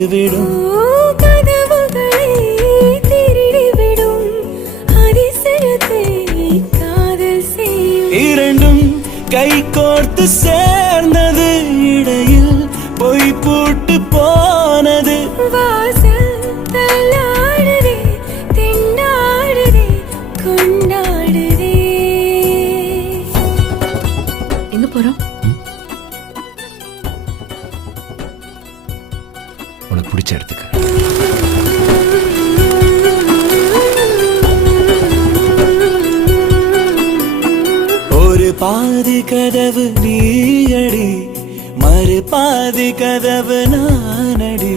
விடும் கதவுகளை திருடிவிடும் அதிசயத்தை காதல் செய்யும் இரண்டும் கை கோர்த்து சேர்ந்தது இடையில் பொய் பூட்டு போனது வாசல் தள்ளாடுதே திண்டாடுதே கொண்டாடுதே. எங்க போறோம்? உனக்கு பிடிச்ச இடத்துக்கு. ஒரு பாதி கதவு நீயடி, மறு பாதி கதவு நானடி.